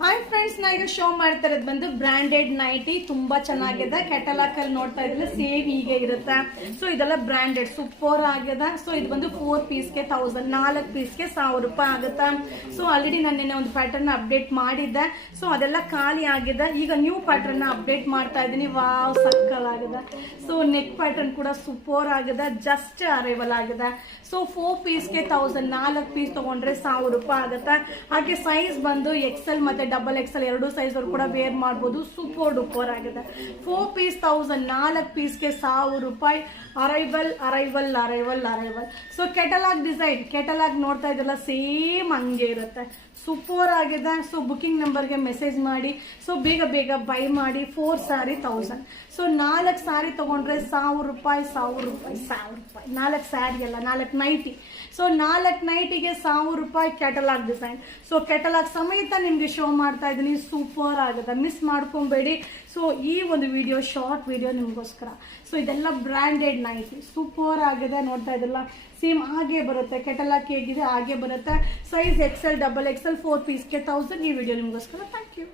Hi friends, ನಾ ಈಗ show ಮಾಡ್ತಾ ಇರೋದು ಬಂದು ಬ್ರಾಂಡೆಡ್ ನೈಟಿ. ತುಂಬಾ ಚೆನ್ನಾಗಿದೆ. ಕ್ಯಾಟಲಾಗ್ ಅಲ್ಲಿ ನೋಡ್ತಾ ಇದ್ರೆ ಸೇಮ್ ಹೀಗೆ ಇರುತ್ತೆ. ಸೊ ಇದೆಲ್ಲ ಬ್ರಾಂಡೆಡ್ ಸೂಪರ್ ಆಗಿದೆ. ಸೊ ಇದು ಬಂದು 4 ಪೀಸ್ಗೆ 1000, 4 ಪೀಸ್ಗೆ 1000 ರೂಪಾಯಿ ಆಗುತ್ತೆ. ಸೊ ಆಲ್ರೆಡಿ ನಾನು ನಿನ್ನೆ ಒಂದು ಪ್ಯಾಟರ್ನ್ ಅಪ್ಡೇಟ್ ಮಾಡಿದ್ದೆ. ಸೊ ಅದೆಲ್ಲ ಖಾಲಿ ಆಗಿದೆ. ಈಗ ನ್ಯೂ ಪ್ಯಾಟರ್ನ್ ಅಪ್ಡೇಟ್ ಮಾಡ್ತಾ ಇದ್ದೀನಿ. ವಾವ್, ಸಕ್ಕಲಾಗಿದೆ. ಸೊ ನೆಕ್ ಪ್ಯಾಟರ್ನ್ ಕೂಡ ಸೂಪರ್ ಆಗಿದೆ. ಜಸ್ಟ್ ಅರೈವಲ್ ಆಗಿದೆ. ಸೊ 4 ಪೀಸ್ಗೆ 1000, 4 ಪೀಸ್ ತಗೊಂಡ್ರೆ 1000 ರೂಪಾಯಿ ಆಗುತ್ತೆ. ಹಾಗೆ ಸೈಜ್ ಬಂದು XL ಮತ್ತೆ XXL ಎರಡು ಸೈಜ್ ಅವರು ಕೂಡ ವೇರ್ ಮಾಡಬಹುದು. ಸೂಪರ್ ಡೂಪರ್ ಆಗಿದೆ. 4 ಪೀಸ್ 1000, 4 ಪೀಸ್ಗೆ 1000 ರೂಪಾಯಿ. Arrival arrival arrival arrival. So catalogue design, catalogue ನೋಡ್ತಾ ಇದ್ದಲ್ಲ ಸೇಮ್ ಹಂಗೆ ಇರುತ್ತೆ. ಸೂಪರ್ ಆಗಿದೆ. ಸೊ ಬುಕಿಂಗ್ ನಂಬರ್ಗೆ ಮೆಸೇಜ್ ಮಾಡಿ. ಸೊ ಬೇಗ ಬೇಗ ಬೈ ಮಾಡಿ. 4 ಸ್ಯಾರಿ 1000. ಸೊ 4 ಸ್ಯಾರಿ ತಗೊಂಡ್ರೆ 1000 ರೂಪಾಯಿ, 1000 ರೂಪಾಯಿ, 1000 ರೂಪಾಯಿ. 4 ಸ್ಯಾರಿ ಅಲ್ಲ, 4 ನೈಟಿ. ಸೊ 4 ನೈಟಿಗೆ 1000 ರೂಪಾಯಿ ಕ್ಯಾಟಲಾಗ್ ಡಿಸೈನ್. ಸೊ ಕ್ಯಾಟಲಾಗ್ ಸಮೇತ ನಿಮ್ಗೆ ಶೋ ಮಾಡ್ತಾ ಇದ್ದೀನಿ. ಸೂಪರ್ ಆಗುತ್ತೆ, ಮಿಸ್ ಮಾಡ್ಕೊಬೇಡಿ. ಸೊ ಈ ಒಂದು ವಿಡಿಯೋ ಶಾರ್ಟ್ ವಿಡಿಯೋ ನಿಮಗೋಸ್ಕರ. ಸೊ ಇದೆಲ್ಲ ಬ್ರ್ಯಾಂಡೆಡ್ ನೈಟಿ ಸೂಪರ್ ಆಗಿದೆ. ನೋಡ್ತಾ ಇದೆಲ್ಲ ಸೇಮ್ ಹಾಗೆ ಬರುತ್ತೆ. ಕೆಟಲಾಗ್ ಹೇಗಿದೆ ಹಾಗೆ ಬರುತ್ತೆ. ಸೈಜ್ XL, XXL, 4 ಪೀಸ್ಗೆ 1000. ಈ ವಿಡಿಯೋ ನಿಮಗೋಸ್ಕರ. Thank you.